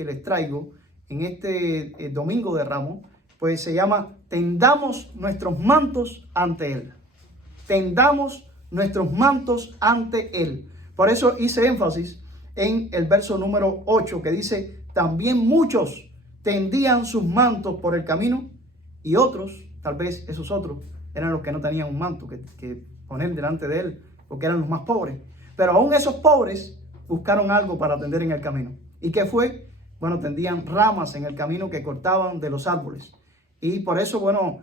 que les traigo en este Domingo de Ramos, pues se llama Tendamos nuestros mantos ante Él. Tendamos nuestros mantos ante Él. Por eso hice énfasis en el verso número 8 que dice, también muchos tendían sus mantos por el camino y otros, tal vez esos otros, eran los que no tenían un manto que poner delante de Él, porque eran los más pobres. Pero aún esos pobres buscaron algo para tender en el camino. ¿Y qué fue? Bueno, tendían ramas en el camino que cortaban de los árboles. Y por eso, bueno,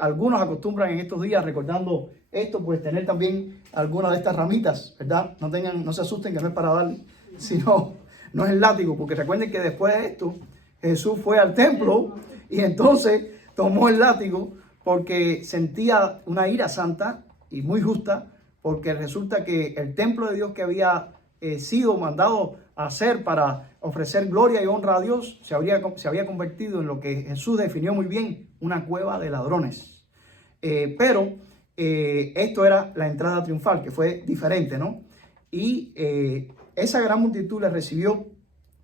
algunos acostumbran en estos días, recordando esto, pues tener también alguna de estas ramitas, ¿verdad? No se asusten que no es para dar, sino no es el látigo, porque recuerden que después de esto, Jesús fue al templo y entonces tomó el látigo porque sentía una ira santa y muy justa, porque resulta que el templo de Dios que había sido mandado a hacer para ofrecer gloria y honra a Dios, se había convertido en lo que Jesús definió muy bien, una cueva de ladrones. Pero esto era la entrada triunfal, que fue diferente, ¿no? Y esa gran multitud le recibió,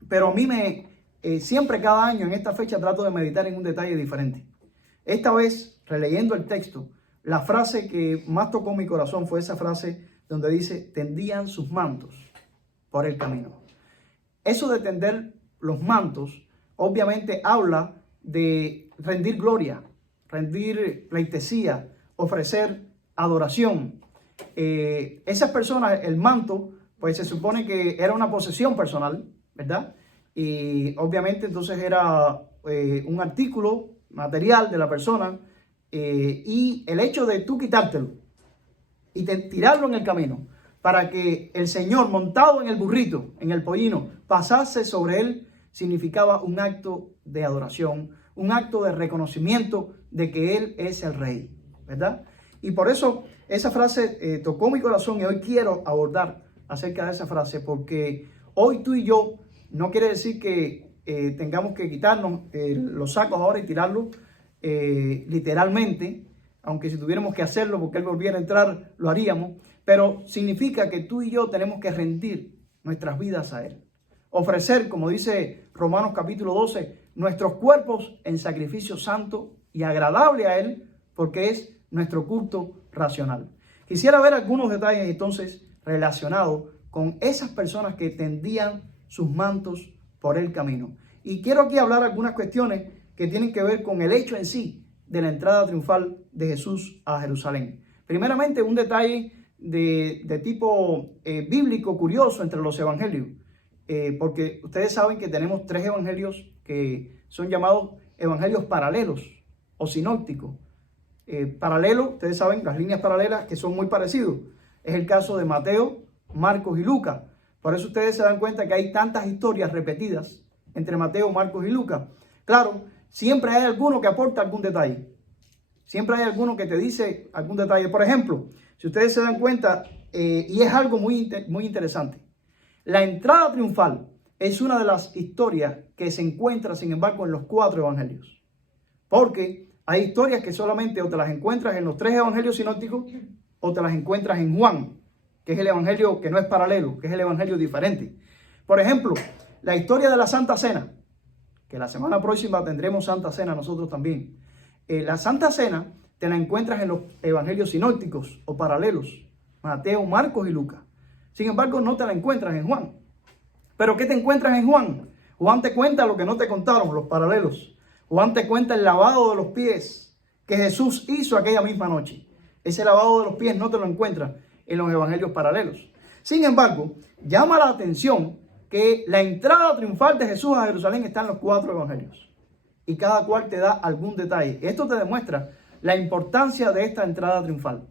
pero a mí siempre cada año en esta fecha trato de meditar en un detalle diferente. Esta vez, releyendo el texto, la frase que más tocó mi corazón fue esa frase donde dice, tendían sus mantos por el camino. Eso de tender los mantos, obviamente habla de rendir gloria, rendir pleitesía, ofrecer adoración. Esas personas, el manto, pues se supone que era una posesión personal, ¿verdad? Y obviamente entonces era un artículo material de la persona, y el hecho de tú quitártelo y tirarlo en el camino para que el Señor montado en el burrito, en el pollino, pasase sobre él, significaba un acto de adoración, un acto de reconocimiento de que Él es el Rey, ¿verdad? Y por eso esa frase tocó mi corazón y hoy quiero abordar acerca de esa frase, porque hoy tú y yo, no quiere decir que tengamos que quitarnos los sacos ahora y tirarlos literalmente, aunque si tuviéramos que hacerlo porque Él volviera a entrar, lo haríamos, pero significa que tú y yo tenemos que rendir nuestras vidas a Él. Ofrecer, como dice Romanos capítulo 12, nuestros cuerpos en sacrificio santo y agradable a Él, porque es nuestro culto racional. Quisiera ver algunos detalles entonces relacionados con esas personas que tendían sus mantos por el camino. Y quiero aquí hablar algunas cuestiones que tienen que ver con el hecho en sí de la entrada triunfal de Jesús a Jerusalén. Primeramente, un detalle de tipo bíblico curioso entre los evangelios, porque ustedes saben que tenemos 3 evangelios que son llamados evangelios paralelos o sinópticos. Paralelo, ustedes saben, las líneas paralelas que son muy parecidos. Es el caso de Mateo, Marcos y Lucas. Por eso ustedes se dan cuenta que hay tantas historias repetidas entre Mateo, Marcos y Lucas. Claro, siempre hay alguno que aporta algún detalle. Siempre hay alguno que te dice algún detalle. Por ejemplo, si ustedes se dan cuenta, y es algo muy interesante, la entrada triunfal es una de las historias que se encuentra, sin embargo, en los 4 evangelios. Porque hay historias que solamente o te las encuentras en los 3 evangelios sinópticos o te las encuentras en Juan, que es el evangelio que no es paralelo, que es el evangelio diferente. Por ejemplo, la historia de la Santa Cena, que la semana próxima tendremos Santa Cena nosotros también. La Santa Cena te la encuentras en los evangelios sinópticos o paralelos, Mateo, Marcos y Lucas. Sin embargo, no te la encuentras en Juan. ¿Pero qué te encuentras en Juan? Juan te cuenta lo que no te contaron, los paralelos. Juan te cuenta el lavado de los pies que Jesús hizo aquella misma noche. Ese lavado de los pies no te lo encuentras en los evangelios paralelos. Sin embargo, llama la atención que la entrada triunfal de Jesús a Jerusalén está en los 4 evangelios. Y cada cual te da algún detalle. Esto te demuestra la importancia de esta entrada triunfal.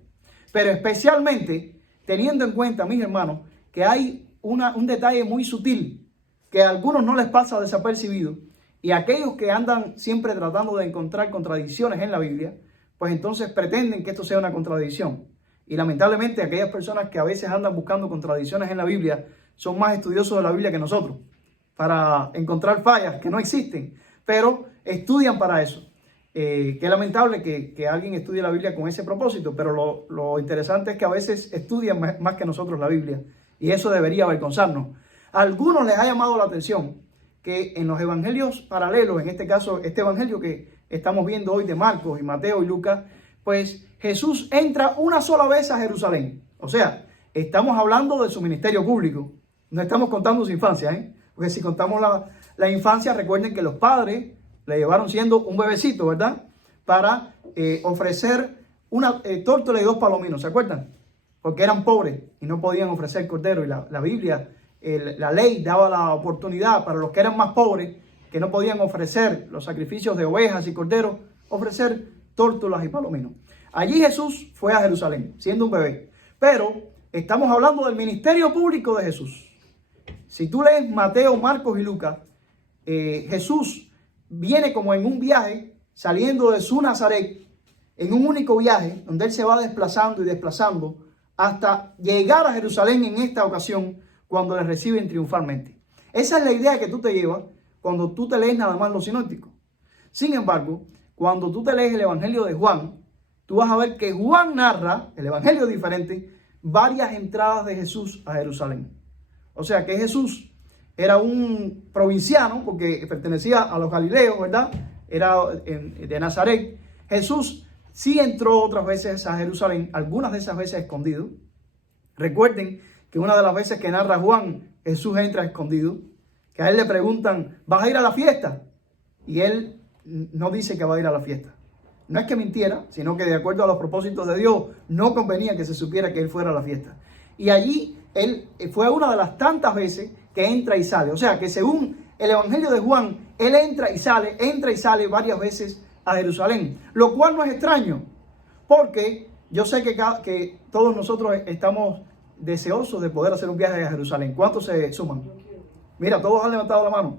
Pero especialmente teniendo en cuenta, mis hermanos, que hay un detalle muy sutil que a algunos no les pasa desapercibido, y aquellos que andan siempre tratando de encontrar contradicciones en la Biblia, pues entonces pretenden que esto sea una contradicción. Y lamentablemente aquellas personas que a veces andan buscando contradicciones en la Biblia son más estudiosos de la Biblia que nosotros, para encontrar fallas que no existen, pero estudian para eso. Qué lamentable que alguien estudie la Biblia con ese propósito, pero lo interesante es que a veces estudian más que nosotros la Biblia, y eso debería avergonzarnos. A algunos les ha llamado la atención que en los evangelios paralelos, en este caso este evangelio que estamos viendo hoy de Marcos y Mateo y Lucas, pues Jesús entra una sola vez a Jerusalén. O sea, estamos hablando de su ministerio público. No estamos contando su infancia, porque si contamos la infancia, recuerden que los padres le llevaron siendo un bebecito, ¿verdad? Para ofrecer una tórtola y 2 palominos, ¿se acuerdan? Porque eran pobres y no podían ofrecer cordero. Y la Biblia, la ley daba la oportunidad para los que eran más pobres, que no podían ofrecer los sacrificios de ovejas y corderos, ofrecer tórtolas y palominos. Allí Jesús fue a Jerusalén, siendo un bebé. Pero estamos hablando del ministerio público de Jesús. Si tú lees Mateo, Marcos y Lucas, Jesús viene como en un viaje, saliendo de su Nazaret, en un único viaje, donde él se va desplazando y desplazando, hasta llegar a Jerusalén en esta ocasión, cuando le reciben triunfalmente. Esa es la idea que tú te llevas cuando tú te lees nada más los sinópticos. Sin embargo, cuando tú te lees el Evangelio de Juan, tú vas a ver que Juan narra, el Evangelio diferente, varias entradas de Jesús a Jerusalén. O sea que Jesús era un provinciano, porque pertenecía a los Galileos, ¿verdad? Era de Nazaret. Jesús sí entró otras veces a Jerusalén, algunas de esas veces escondido. Recuerden que una de las veces que narra Juan, Jesús entra escondido, que a él le preguntan, ¿vas a ir a la fiesta? Y él no dice que va a ir a la fiesta. No es que mintiera, sino que de acuerdo a los propósitos de Dios, no convenía que se supiera que él fuera a la fiesta. Y allí él fue una de las tantas veces que entra y sale. O sea que según el Evangelio de Juan, él entra y sale varias veces a Jerusalén. Lo cual no es extraño, porque yo sé que todos nosotros estamos deseosos de poder hacer un viaje a Jerusalén. ¿Cuántos se suman? Mira, todos han levantado la mano.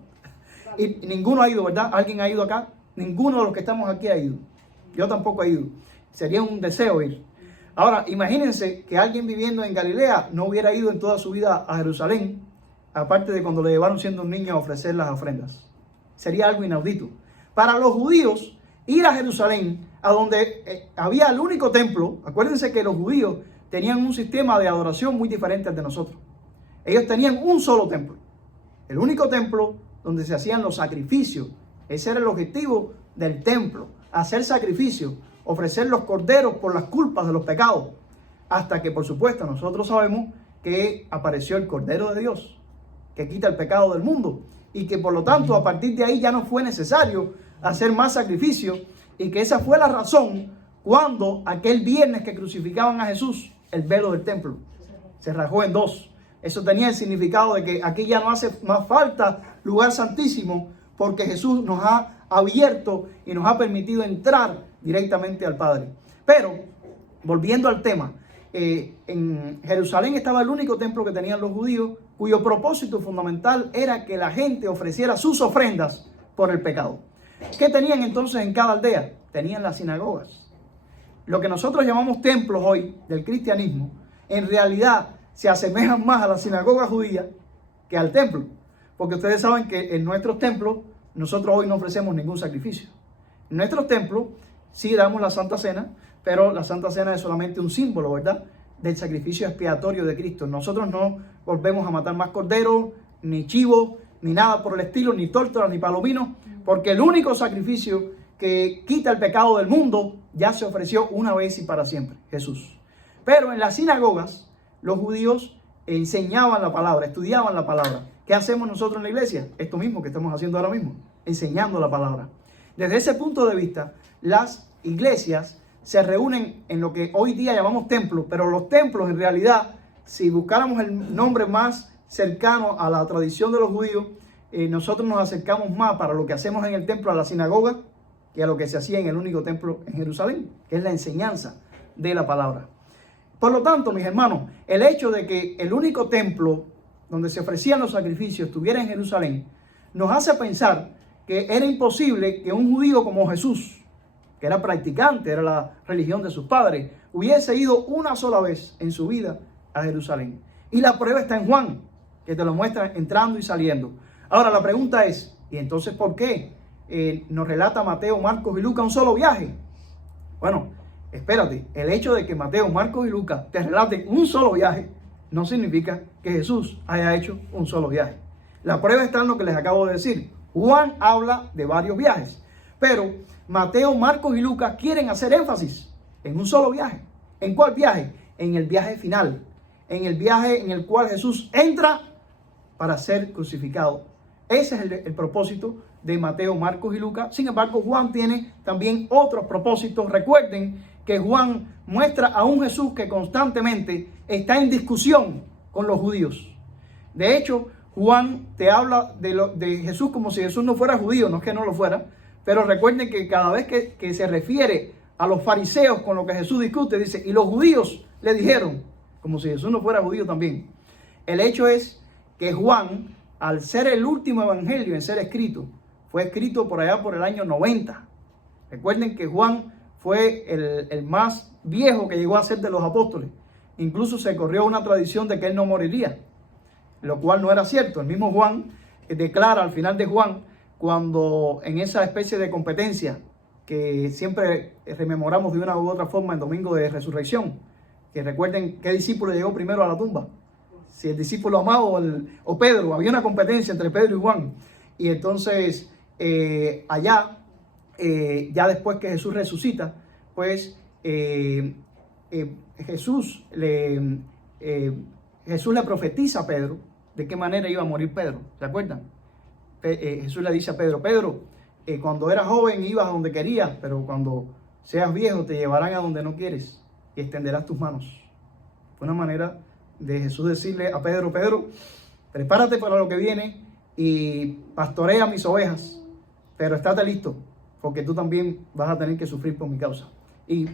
Y ninguno ha ido, ¿verdad? ¿Alguien ha ido acá? Ninguno de los que estamos aquí ha ido. Yo tampoco he ido. Sería un deseo ir. Ahora, imagínense que alguien viviendo en Galilea no hubiera ido en toda su vida a Jerusalén, aparte de cuando le llevaron siendo un niño a ofrecer las ofrendas. Sería algo inaudito. Para los judíos, ir a Jerusalén, a donde había el único templo, acuérdense que los judíos tenían un sistema de adoración muy diferente al de nosotros. Ellos tenían un solo templo, el único templo donde se hacían los sacrificios. Ese era el objetivo del templo, hacer sacrificios, ofrecer los corderos por las culpas de los pecados. Hasta que, por supuesto, nosotros sabemos que apareció el Cordero de Dios, que quita el pecado del mundo, y que por lo tanto a partir de ahí ya no fue necesario hacer más sacrificios, y que esa fue la razón cuando aquel viernes que crucificaban a Jesús, el velo del templo se rajó en 2. Eso tenía el significado de que aquí ya no hace más falta lugar santísimo, porque Jesús nos ha abierto y nos ha permitido entrar directamente al Padre. Pero, volviendo al tema, en Jerusalén estaba el único templo que tenían los judíos, cuyo propósito fundamental era que la gente ofreciera sus ofrendas por el pecado. ¿Qué tenían entonces en cada aldea? Tenían las sinagogas. Lo que nosotros llamamos templos hoy del cristianismo, en realidad se asemejan más a la sinagoga judía que al templo. Porque ustedes saben que en nuestros templos nosotros hoy no ofrecemos ningún sacrificio. En nuestros templos sí damos la Santa Cena, pero la Santa Cena es solamente un símbolo, ¿verdad?, del sacrificio expiatorio de Cristo. Nosotros no volvemos a matar más corderos, ni chivos, ni nada por el estilo, ni tórtolas, ni palominos, porque el único sacrificio que quita el pecado del mundo ya se ofreció una vez y para siempre, Jesús. Pero en las sinagogas, los judíos enseñaban la palabra, estudiaban la palabra. ¿Qué hacemos nosotros en la iglesia? Esto mismo que estamos haciendo ahora mismo, enseñando la palabra. Desde ese punto de vista, las iglesias se reúnen en lo que hoy día llamamos templos, pero los templos en realidad, si buscáramos el nombre más cercano a la tradición de los judíos, nosotros nos acercamos más para lo que hacemos en el templo a la sinagoga que a lo que se hacía en el único templo en Jerusalén, que es la enseñanza de la palabra. Por lo tanto, mis hermanos, el hecho de que el único templo donde se ofrecían los sacrificios estuviera en Jerusalén, nos hace pensar que era imposible que un judío como Jesús, que era practicante, era la religión de sus padres, hubiese ido una sola vez en su vida a Jerusalén. Y la prueba está en Juan, que te lo muestra entrando y saliendo. Ahora la pregunta es, ¿y entonces por qué nos relata Mateo, Marcos y Lucas un solo viaje? Bueno, espérate, el hecho de que Mateo, Marcos y Lucas te relaten un solo viaje no significa que Jesús haya hecho un solo viaje. La prueba está en lo que les acabo de decir. Juan habla de varios viajes, pero Mateo, Marcos y Lucas quieren hacer énfasis en un solo viaje. ¿En cuál viaje? En el viaje final, en el viaje en el cual Jesús entra para ser crucificado. Ese es el propósito de Mateo, Marcos y Lucas. Sin embargo, Juan tiene también otros propósitos. Recuerden que Juan muestra a un Jesús que constantemente está en discusión con los judíos. De hecho, Juan te habla de Jesús como si Jesús no fuera judío, no es que no lo fuera, pero recuerden que cada vez que se refiere a los fariseos con lo que Jesús discute, dice, y los judíos le dijeron, como si Jesús no fuera judío también. El hecho es que Juan, al ser el último evangelio en ser escrito, fue escrito por allá por el año 90. Recuerden que Juan fue el más viejo que llegó a ser de los apóstoles. Incluso se corrió una tradición de que él no moriría, lo cual no era cierto. El mismo Juan declara al final de Juan, cuando en esa especie de competencia que siempre rememoramos de una u otra forma en Domingo de Resurrección, que recuerden qué discípulo llegó primero a la tumba, si el discípulo amado o Pedro. Había una competencia entre Pedro y Juan, y entonces allá, ya después que Jesús resucita, pues Jesús le profetiza a Pedro de qué manera iba a morir Pedro. ¿Se acuerdan? Jesús le dice a Pedro, cuando eras joven ibas a donde querías, pero cuando seas viejo te llevarán a donde no quieres y extenderás tus manos. Fue una manera de Jesús decirle a Pedro, prepárate para lo que viene y pastorea mis ovejas, pero estate listo, porque tú también vas a tener que sufrir por mi causa. Y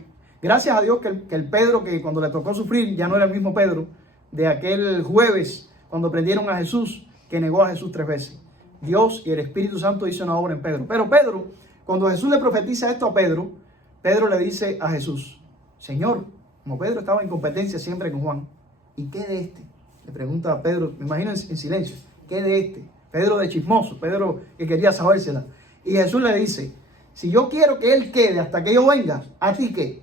gracias a Dios que el Pedro que cuando le tocó sufrir ya no era el mismo Pedro de aquel jueves cuando prendieron a Jesús, que negó a Jesús 3 veces. Dios y el Espíritu Santo hizo una obra en Pedro. Pero Pedro, cuando Jesús le profetiza esto a Pedro, Pedro le dice a Jesús, Señor, como Pedro estaba en competencia siempre con Juan, ¿y qué de este? Le pregunta a Pedro, me imagino en silencio, ¿qué de este? Pedro de chismoso, Pedro que quería sabérsela. Y Jesús le dice, si yo quiero que él quede hasta que yo venga, ¿a ti qué?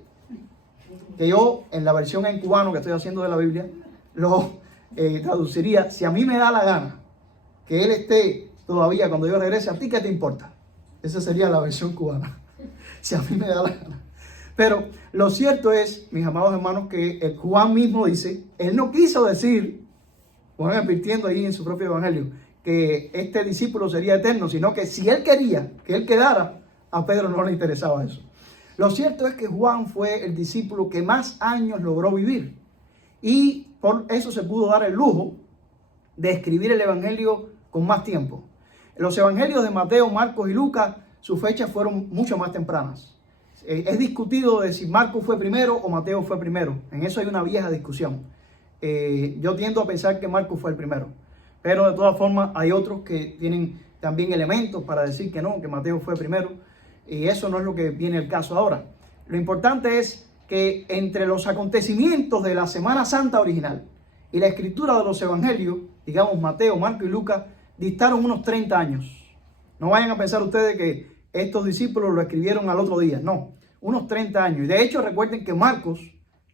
Que yo, en la versión en cubano que estoy haciendo de la Biblia, lo traduciría, si a mí me da la gana que él esté todavía cuando yo regrese, ¿a ti qué te importa? Esa sería la versión cubana, si a mí me da la gana. Pero lo cierto es, mis amados hermanos, que Juan mismo dice, él no quiso decir, Juan advirtiendo ahí en su propio evangelio, que este discípulo sería eterno, sino que si él quería que él quedara, a Pedro no le interesaba eso. Lo cierto es que Juan fue el discípulo que más años logró vivir, y por eso se pudo dar el lujo de escribir el evangelio con más tiempo. Los evangelios de Mateo, Marcos y Lucas, sus fechas fueron mucho más tempranas. Es discutido de si Marcos fue primero o Mateo fue primero. En eso hay una vieja discusión. Yo tiendo a pensar que Marcos fue el primero, pero de todas formas hay otros que tienen también elementos para decir que no, que Mateo fue primero, y eso no es lo que viene al caso ahora. Lo importante es que entre los acontecimientos de la Semana Santa original y la escritura de los evangelios, digamos Mateo, Marcos y Lucas, distaron unos 30 años. No vayan a pensar ustedes que estos discípulos lo escribieron al otro día, no, unos 30 años. Y de hecho recuerden que Marcos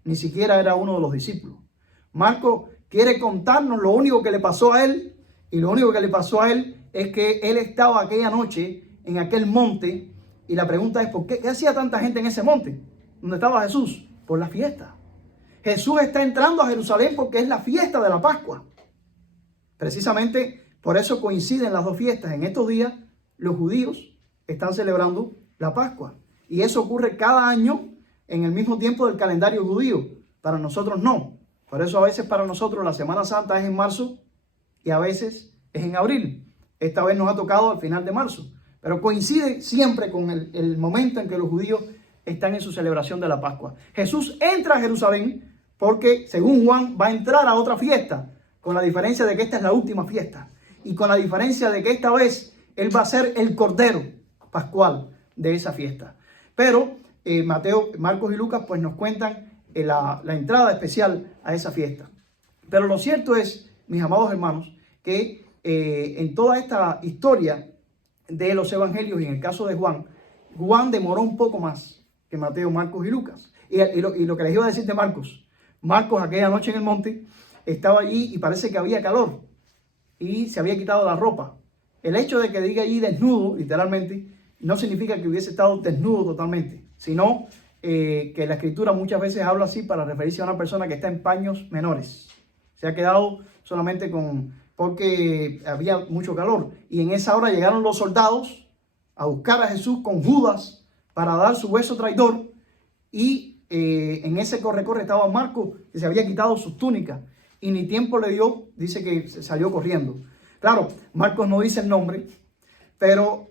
ni siquiera era uno de los discípulos. Marcos quiere contarnos lo único que le pasó a él, y lo único que le pasó a él es que él estaba aquella noche en aquel monte, y la pregunta es, ¿por qué hacía tanta gente en ese monte donde estaba Jesús? Por la fiesta. Jesús está entrando a Jerusalén porque es la fiesta de la Pascua. Precisamente por eso coinciden las dos fiestas. En estos días los judíos están celebrando la Pascua, y eso ocurre cada año en el mismo tiempo del calendario judío. Para nosotros no. Por eso a veces para nosotros la Semana Santa es en marzo y a veces es en abril. Esta vez nos ha tocado al final de marzo, pero coincide siempre con el momento en que los judíos están en su celebración de la Pascua. Jesús entra a Jerusalén porque, según Juan, va a entrar a otra fiesta, con la diferencia de que esta es la última fiesta, y con la diferencia de que esta vez él va a ser el cordero pascual de esa fiesta. Pero Mateo, Marcos y Lucas pues nos cuentan la entrada especial a esa fiesta. Pero lo cierto es, mis amados hermanos, que en toda esta historia de los evangelios, y en el caso de Juan, Juan demoró un poco más que Mateo, Marcos y Lucas. Y lo que les iba a decir de Marcos aquella noche en el monte, estaba allí y parece que había calor. y se había quitado la ropa. El hecho de que diga allí desnudo, literalmente, no significa que hubiese estado desnudo totalmente, sino que la escritura muchas veces habla así para referirse a una persona que está en paños menores. Se ha quedado solamente porque había mucho calor. Y en esa hora llegaron los soldados a buscar a Jesús con Judas para dar su beso traidor. Y en ese corre-corre estaba Marcos, que se había quitado sus túnicas. Y ni tiempo le dio, dice que se salió corriendo. Claro, Marcos no dice el nombre, pero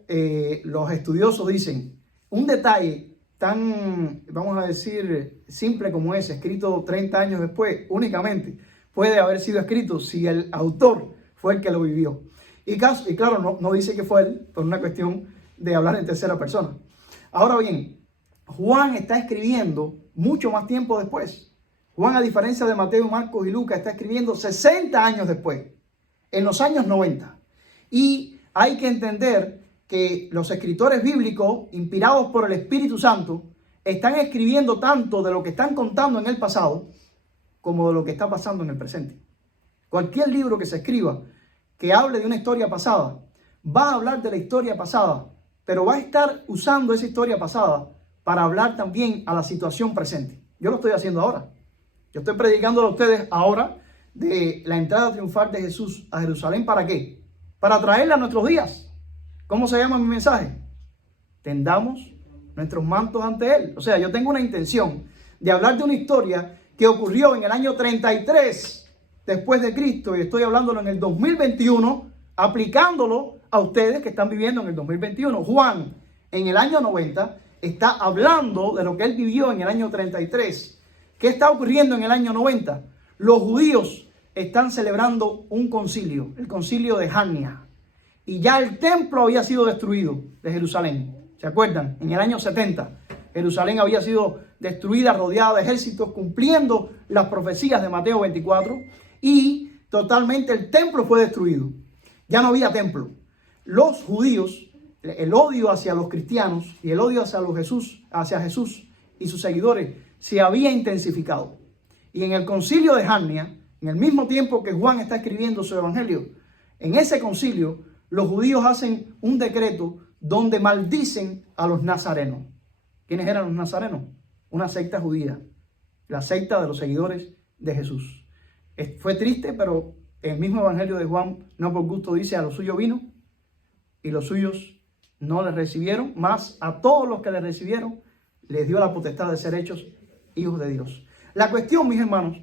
los estudiosos dicen un detalle tan, vamos a decir, simple como ese, escrito 30 años después, únicamente puede haber sido escrito si el autor fue el que lo vivió. Y claro, no dice que fue él, por una cuestión de hablar en tercera persona. Ahora bien, Juan está escribiendo mucho más tiempo después. Juan, a diferencia de Mateo, Marcos y Lucas, está escribiendo 60 años después, en los años 90. Y hay que entender que los escritores bíblicos, inspirados por el Espíritu Santo, están escribiendo tanto de lo que están contando en el pasado como de lo que está pasando en el presente. Cualquier libro que se escriba que hable de una historia pasada, va a hablar de la historia pasada, pero va a estar usando esa historia pasada para hablar también a la situación presente. Yo lo estoy haciendo ahora. Yo estoy predicando a ustedes ahora de la entrada triunfal de Jesús a Jerusalén. ¿Para qué? Para traerla a nuestros días. ¿Cómo se llama mi mensaje? Tendamos nuestros mantos ante Él. O sea, yo tengo una intención de hablar de una historia que ocurrió en el año 33 después de Cristo, y estoy hablándolo en el 2021, aplicándolo a ustedes que están viviendo en el 2021. Juan, en el año 90, está hablando de lo que él vivió en el año 33. ¿Qué está ocurriendo en el año 90? Los judíos están celebrando un concilio, el concilio de Jamnia. Y ya el templo había sido destruido de Jerusalén. ¿Se acuerdan? En el año 70, Jerusalén había sido destruida, rodeada de ejércitos, cumpliendo las profecías de Mateo 24. Y totalmente el templo fue destruido. Ya no había templo. Los judíos, el odio hacia los cristianos y el odio hacia Jesús y sus seguidores se había intensificado. Y en el concilio de Jamnia, en el mismo tiempo que Juan está escribiendo su evangelio, en ese concilio los judíos hacen un decreto donde maldicen a los nazarenos. ¿Quiénes eran los nazarenos? Una secta judía, la secta de los seguidores de Jesús. Fue triste, pero el mismo evangelio de Juan, no por gusto, dice: a los suyos vino y los suyos no le recibieron, mas a todos los que le recibieron les dio la potestad de ser hechos hijos de Dios. La cuestión, mis hermanos,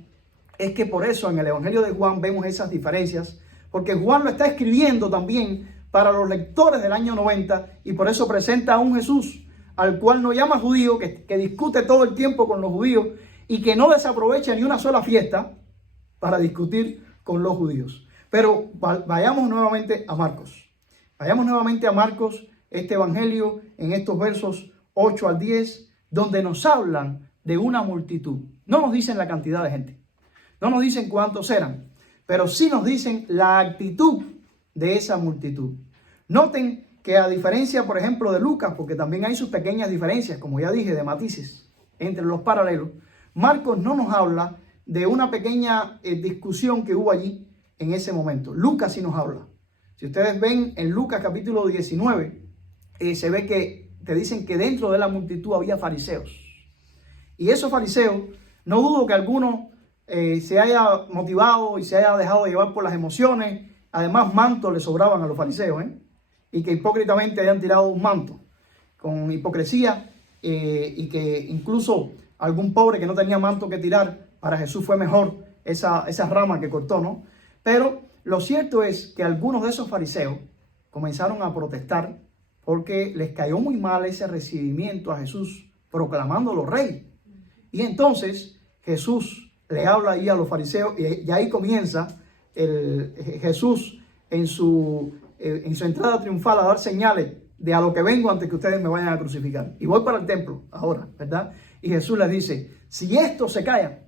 es que por eso en el evangelio de Juan vemos esas diferencias, porque Juan lo está escribiendo también para los lectores del año 90, y por eso presenta a un Jesús al cual no llama judío, que discute todo el tiempo con los judíos y que no desaprovecha ni una sola fiesta para discutir con los judíos. Pero vayamos nuevamente a Marcos. Vayamos nuevamente a Marcos, este evangelio, en estos versos 8 al 10, donde nos hablan de una multitud. No nos dicen la cantidad de gente, no nos dicen cuántos eran, pero sí nos dicen la actitud de esa multitud. Noten que, a diferencia, por ejemplo, de Lucas, porque también hay sus pequeñas diferencias, como ya dije, de matices entre los paralelos, Marcos no nos habla de una pequeña discusión que hubo allí en ese momento. Lucas sí nos habla. Si ustedes ven en Lucas capítulo 19, se ve que te dicen que dentro de la multitud había fariseos. Y esos fariseos, no dudo que alguno se haya motivado y se haya dejado llevar por las emociones. Además, mantos le sobraban a los fariseos, y que hipócritamente hayan tirado un manto con hipocresía, y que incluso algún pobre que no tenía manto que tirar, para Jesús fue mejor esa rama que cortó, ¿no? Pero lo cierto es que algunos de esos fariseos comenzaron a protestar porque les cayó muy mal ese recibimiento a Jesús, proclamándolo rey. Y entonces Jesús le habla ahí a los fariseos, y ahí comienza Jesús en su entrada triunfal a dar señales de: a lo que vengo antes que ustedes me vayan a crucificar. Y voy para el templo ahora, ¿verdad? Y Jesús les dice: si estos se callan,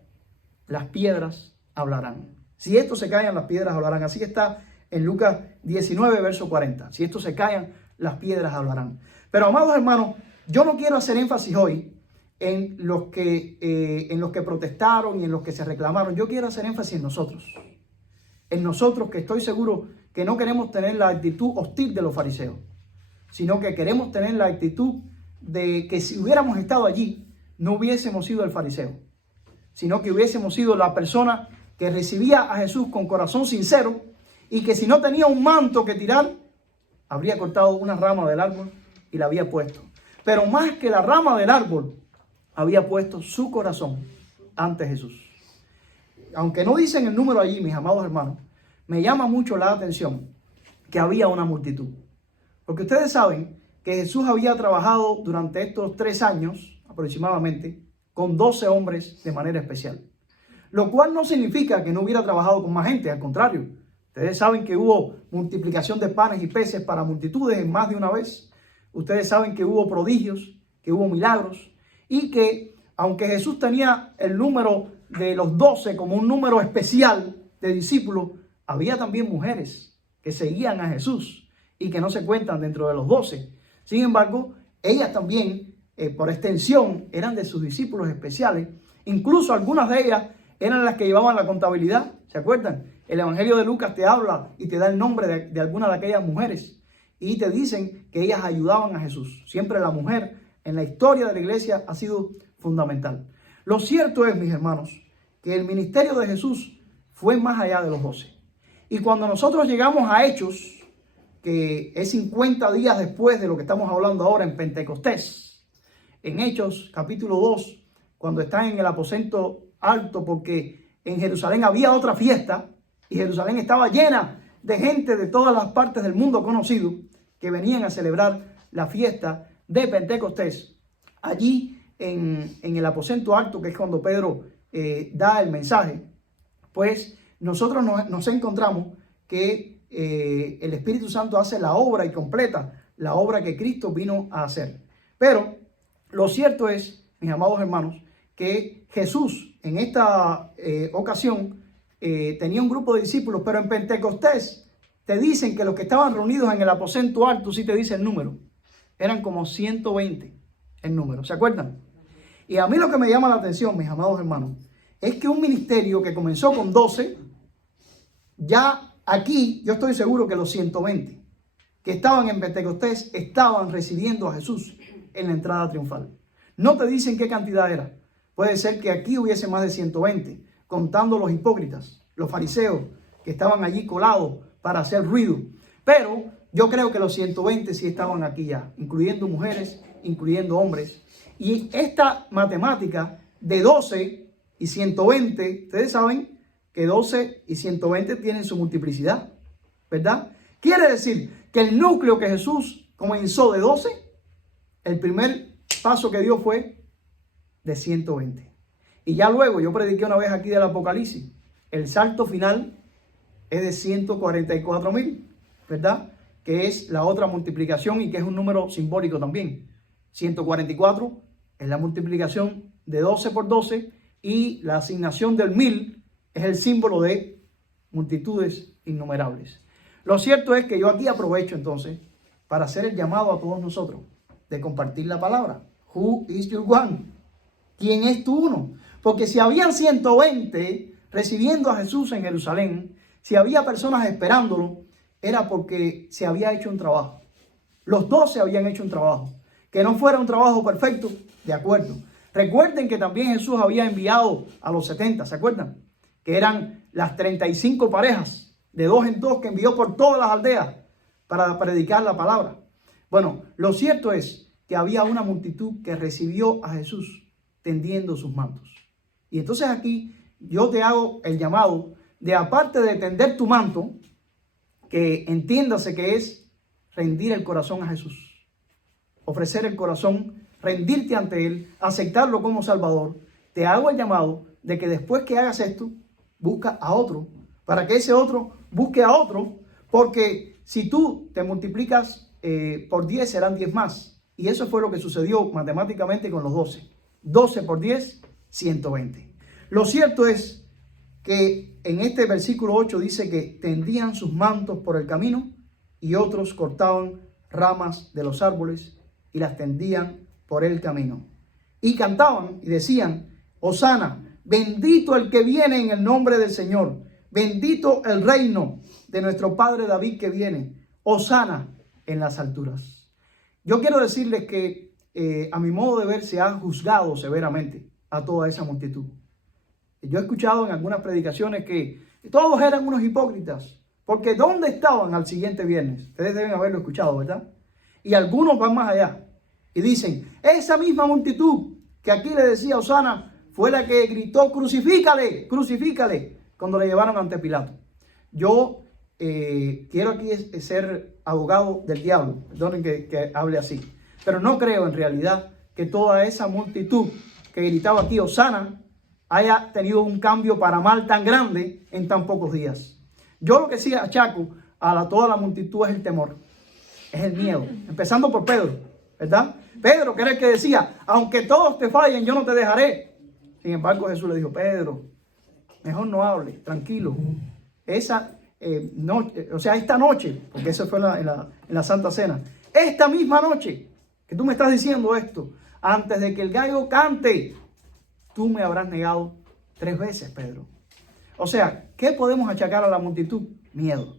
las piedras hablarán. Si estos se callan, las piedras hablarán. Así está en Lucas 19, verso 40. Si estos se callan, las piedras hablarán. Pero, amados hermanos, yo no quiero hacer énfasis hoy en los que protestaron y en los que se reclamaron. Yo quiero hacer énfasis en nosotros. En nosotros, que estoy seguro que no queremos tener la actitud hostil de los fariseos, sino que queremos tener la actitud de que si hubiéramos estado allí, no hubiésemos sido el fariseo, sino que hubiésemos sido la persona que recibía a Jesús con corazón sincero y que si no tenía un manto que tirar, habría cortado una rama del árbol y la había puesto. Pero más que la rama del árbol, había puesto su corazón ante Jesús. Aunque no dicen el número allí, mis amados hermanos, me llama mucho la atención que había una multitud. Porque ustedes saben que Jesús había trabajado durante estos 3 años aproximadamente con 12 hombres de manera especial. Lo cual no significa que no hubiera trabajado con más gente, al contrario. Ustedes saben que hubo multiplicación de panes y peces para multitudes en más de una vez. Ustedes saben que hubo prodigios, que hubo milagros y que aunque Jesús tenía el número de los 12 como un número especial de discípulos, había también mujeres que seguían a Jesús y que no se cuentan dentro de los 12. Sin embargo, ellas también, por extensión, eran de sus discípulos especiales. Incluso algunas de ellas eran las que llevaban la contabilidad. ¿Se acuerdan? El Evangelio de Lucas te habla y te da el nombre de algunas de aquellas mujeres. Y te dicen que ellas ayudaban a Jesús. Siempre la mujer en la historia de la iglesia ha sido fundamental. Lo cierto es, mis hermanos, que el ministerio de Jesús fue más allá de los 12. Y cuando nosotros llegamos a Hechos, que es 50 días después de lo que estamos hablando ahora en Pentecostés, en Hechos capítulo 2, cuando están en el aposento alto, porque en Jerusalén había otra fiesta y Jerusalén estaba llena de gente de todas las partes del mundo conocido que venían a celebrar la fiesta de Pentecostés. Allí en el aposento alto, que es cuando Pedro da el mensaje, pues nosotros nos encontramos que el Espíritu Santo hace la obra y completa la obra que Cristo vino a hacer. Pero lo cierto es, mis amados hermanos, que Jesús en esta ocasión tenía un grupo de discípulos, pero en Pentecostés te dicen que los que estaban reunidos en el aposento alto, sí te dice el número, eran como 120 el número, ¿se acuerdan? Y a mí lo que me llama la atención, mis amados hermanos, es que un ministerio que comenzó con 12, ya aquí yo estoy seguro que los 120 que estaban en Pentecostés estaban recibiendo a Jesús en la entrada triunfal. No te dicen qué cantidad era. Puede ser que aquí hubiese más de 120, contando los hipócritas, los fariseos que estaban allí colados para hacer ruido. Pero yo creo que los 120 sí estaban aquí ya, incluyendo mujeres, incluyendo hombres. Y esta matemática de 12 y 120, ustedes saben que 12 y 120 tienen su multiplicidad, ¿verdad? Quiere decir que el núcleo que Jesús comenzó de 12, el primer paso que dio fue de 120. Y ya luego, yo prediqué una vez aquí del Apocalipsis, el salto final es de 144,000, ¿verdad? Que es la otra multiplicación y que es un número simbólico también. 144 es la multiplicación de 12 por 12 y la asignación del 1000 es el símbolo de multitudes innumerables. Lo cierto es que yo aquí aprovecho entonces para hacer el llamado a todos nosotros de compartir la palabra. Who is your one? ¿Quién es tu uno? Porque si habían 120 recibiendo a Jesús en Jerusalén, si había personas esperándolo, era porque se había hecho un trabajo. Los 12 habían hecho un trabajo. Que no fuera un trabajo perfecto, de acuerdo. Recuerden que también Jesús había enviado a los 70, ¿se acuerdan? Que eran las 35 parejas, de 2 en 2, que envió por todas las aldeas para predicar la palabra. Bueno, lo cierto es que había una multitud que recibió a Jesús tendiendo sus mantos. Y entonces aquí yo te hago el llamado de, aparte de tender tu manto, que entiéndase que es rendir el corazón a Jesús, ofrecer el corazón, rendirte ante Él, aceptarlo como Salvador. Te hago el llamado de que después que hagas esto, busca a otro, para que ese otro busque a otro, porque si tú te multiplicas por 10 serán 10 más. Y eso fue lo que sucedió matemáticamente con los 12. 12 por 10, 120. Lo cierto es que en este versículo 8 dice que tendían sus mantos por el camino y otros cortaban ramas de los árboles y las tendían por el camino. Y cantaban y decían: Hosana, bendito el que viene en el nombre del Señor, bendito el reino de nuestro padre David que viene. Hosana en las alturas. Yo quiero decirles que a mi modo de ver se ha juzgado severamente a toda esa multitud. Yo he escuchado en algunas predicaciones que todos eran unos hipócritas, porque ¿dónde estaban al siguiente viernes? Ustedes deben haberlo escuchado, ¿verdad? Y algunos van más allá y dicen, esa misma multitud que aquí le decía Hosana fue la que gritó, crucifícale, crucifícale, cuando le llevaron ante Pilato. Yo quiero aquí ser abogado del diablo, perdonen que hable así, pero no creo en realidad que toda esa multitud que gritaba aquí Hosana haya tenido un cambio para mal tan grande en tan pocos días. Yo lo que sí achaco a toda la multitud es el temor, es el miedo, empezando por Pedro, ¿verdad? Pedro, que era el que decía, aunque todos te fallen, yo no te dejaré. Sin embargo, Jesús le dijo, Pedro, mejor no hable, tranquilo. Esta noche, porque eso fue en la Santa Cena, esta misma noche que tú me estás diciendo esto, antes de que el gallo cante, tú me habrás negado 3 veces, Pedro. O sea, ¿qué podemos achacar a la multitud? Miedo,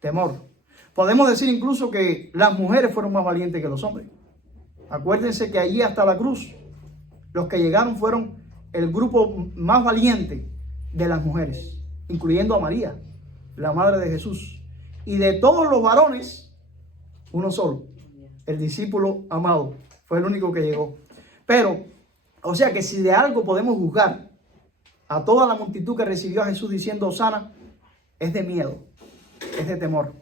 temor. Podemos decir incluso que las mujeres fueron más valientes que los hombres. Acuérdense que allí hasta la cruz, los que llegaron fueron el grupo más valiente de las mujeres, incluyendo a María, la madre de Jesús. Y de todos los varones, uno solo, el discípulo amado, fue el único que llegó. Pero, o sea que si de algo podemos juzgar a toda la multitud que recibió a Jesús diciendo Hosana, es de miedo, es de temor.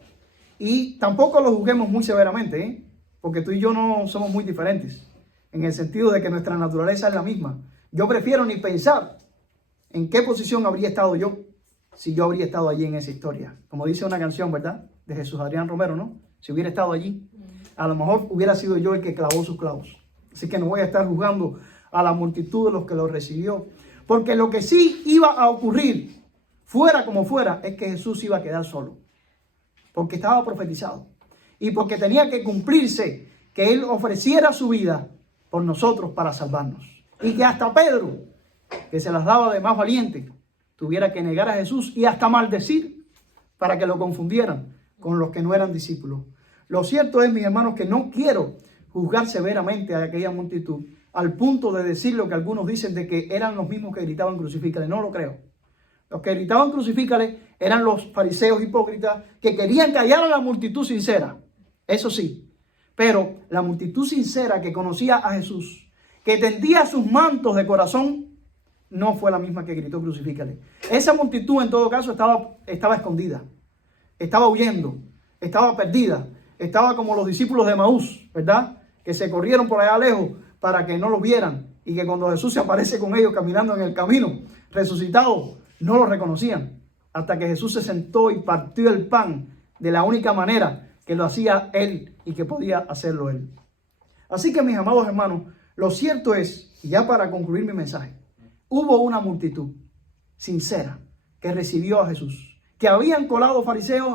Y tampoco lo juzguemos muy severamente, porque tú y yo no somos muy diferentes, en el sentido de que nuestra naturaleza es la misma. Yo prefiero ni pensar en qué posición habría estado yo si yo habría estado allí en esa historia. Como dice una canción, ¿verdad? De Jesús Adrián Romero, ¿no? Si hubiera estado allí, a lo mejor hubiera sido yo el que clavó sus clavos. Así que no voy a estar juzgando a la multitud de los que lo recibió. Porque lo que sí iba a ocurrir, fuera como fuera, es que Jesús iba a quedar solo. Porque estaba profetizado. Y porque tenía que cumplirse que Él ofreciera su vida por nosotros para salvarnos. Y que hasta Pedro, que se las daba de más valiente, tuviera que negar a Jesús y hasta maldecir para que lo confundieran con los que no eran discípulos. Lo cierto es, mis hermanos, que no quiero juzgar severamente a aquella multitud al punto de decir lo que algunos dicen de que eran los mismos que gritaban crucifícale. No lo creo. Los que gritaban crucifícale eran los fariseos hipócritas que querían callar a la multitud sincera. Eso sí. Pero la multitud sincera que conocía a Jesús, que tendía sus mantos de corazón, no fue la misma que gritó crucifícale. Esa multitud en todo caso estaba escondida, estaba huyendo, estaba perdida, estaba como los discípulos de Maús, ¿verdad? Que se corrieron por allá lejos para que no los vieran y que cuando Jesús se aparece con ellos caminando en el camino, resucitado, no lo reconocían. Hasta que Jesús se sentó y partió el pan de la única manera que lo hacía Él y que podía hacerlo Él. Así que, mis amados hermanos, lo cierto es, y ya para concluir mi mensaje, hubo una multitud sincera que recibió a Jesús. Que habían colado fariseos,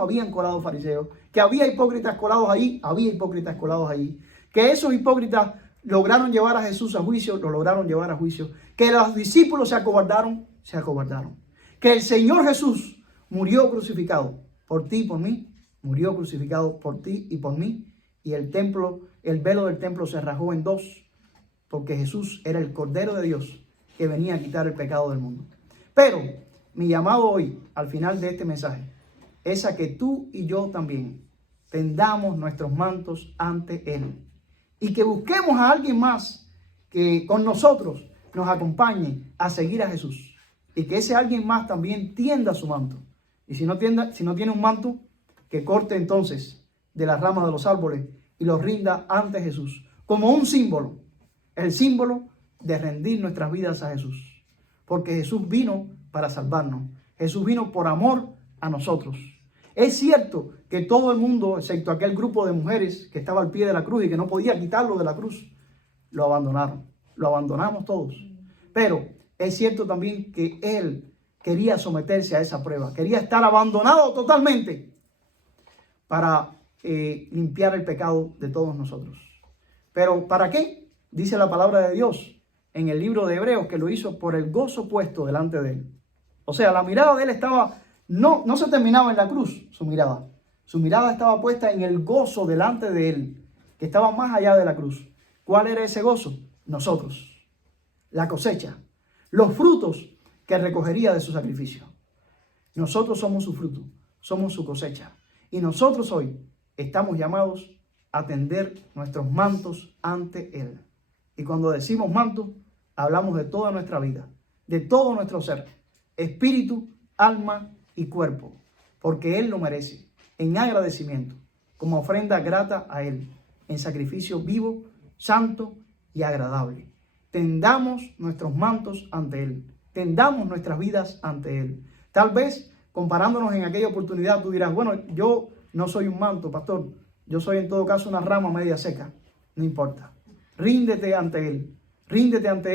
que había hipócritas colados ahí, había hipócritas colados ahí. Que esos hipócritas lograron llevar a Jesús a juicio, lo lograron llevar a juicio. Que los discípulos se acobardaron. Que el Señor Jesús murió crucificado por ti y por mí, murió crucificado por ti y por mí. Y el velo del templo se rajó en 2, porque Jesús era el Cordero de Dios que venía a quitar el pecado del mundo. Pero mi llamado hoy, al final de este mensaje, es a que tú y yo también tendamos nuestros mantos ante Él y que busquemos a alguien más que con nosotros nos acompañe a seguir a Jesús y que ese alguien más también tienda su manto. Y si no tiene un manto, que corte entonces de las ramas de los árboles y los rinda ante Jesús como un símbolo, el símbolo de rendir nuestras vidas a Jesús. Porque Jesús vino para salvarnos. Jesús vino por amor a nosotros. Es cierto que todo el mundo, excepto aquel grupo de mujeres que estaba al pie de la cruz y que no podía quitarlo de la cruz, lo abandonaron. Lo abandonamos todos. Pero es cierto también que Él quería someterse a esa prueba. Quería estar abandonado totalmente para limpiar el pecado de todos nosotros. ¿Pero para qué? Dice la palabra de Dios en el libro de Hebreos que lo hizo por el gozo puesto delante de Él. O sea, la mirada de Él estaba no se terminaba en la cruz su mirada. Su mirada estaba puesta en el gozo delante de Él, que estaba más allá de la cruz. ¿Cuál era ese gozo? Nosotros, la cosecha, los frutos que recogería de su sacrificio. Nosotros somos su fruto, somos su cosecha. Y nosotros hoy estamos llamados a tender nuestros mantos ante Él. Y cuando decimos manto, hablamos de toda nuestra vida, de todo nuestro ser, espíritu, alma y cuerpo, porque Él lo merece, en agradecimiento, como ofrenda grata a Él, en sacrificio vivo, santo y agradable. Tendamos nuestros mantos ante Él, tendamos nuestras vidas ante Él. Tal vez, comparándonos en aquella oportunidad, tú dirás, bueno, yo no soy un manto, pastor, yo soy en todo caso una rama media seca. No importa, ríndete ante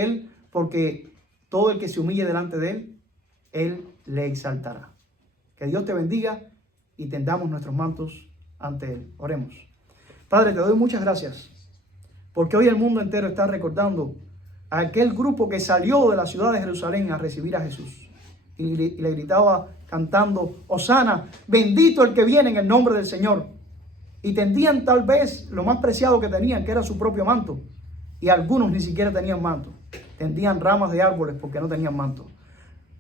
Él, porque todo el que se humille delante de Él le exaltará. Que Dios te bendiga y tendamos nuestros mantos ante Él. Oremos. Padre, te doy muchas gracias, porque hoy el mundo entero está recordando a aquel grupo que salió de la ciudad de Jerusalén a recibir a Jesús. Y le gritaba cantando, Hosana, bendito el que viene en el nombre del Señor. Y tendían tal vez lo más preciado que tenían, que era su propio manto. Y algunos ni siquiera tenían manto. Tendían ramas de árboles porque no tenían manto.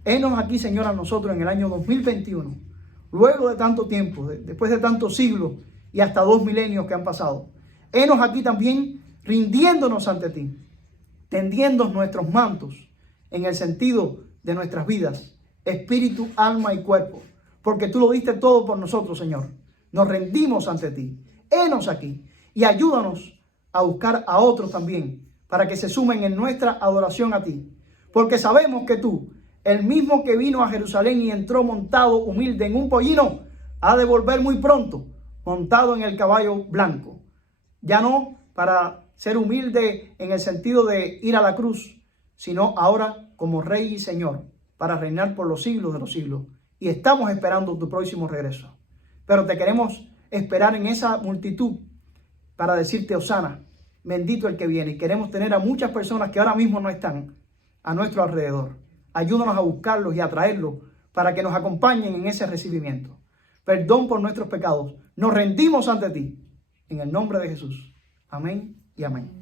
Henos aquí, Señor, a nosotros en el año 2021, luego de tanto tiempo, después de tantos siglos y hasta 2 milenios que han pasado. Henos aquí también rindiéndonos ante ti, tendiendo nuestros mantos en el sentido de nuestras vidas, espíritu, alma y cuerpo, porque tú lo diste todo por nosotros, Señor. Nos rendimos ante ti. Henos aquí y ayúdanos a buscar a otros también para que se sumen en nuestra adoración a ti, porque sabemos que tú, el mismo que vino a Jerusalén y entró montado humilde en un pollino, ha de volver muy pronto montado en el caballo blanco, ya no para ser humilde en el sentido de ir a la cruz, sino ahora como Rey y Señor, para reinar por los siglos de los siglos. Y estamos esperando tu próximo regreso. Pero te queremos esperar en esa multitud para decirte, Hosana, bendito el que viene. Y queremos tener a muchas personas que ahora mismo no están a nuestro alrededor. Ayúdanos a buscarlos y a traerlos para que nos acompañen en ese recibimiento. Perdón por nuestros pecados. Nos rendimos ante ti. En el nombre de Jesús. Amén y amén.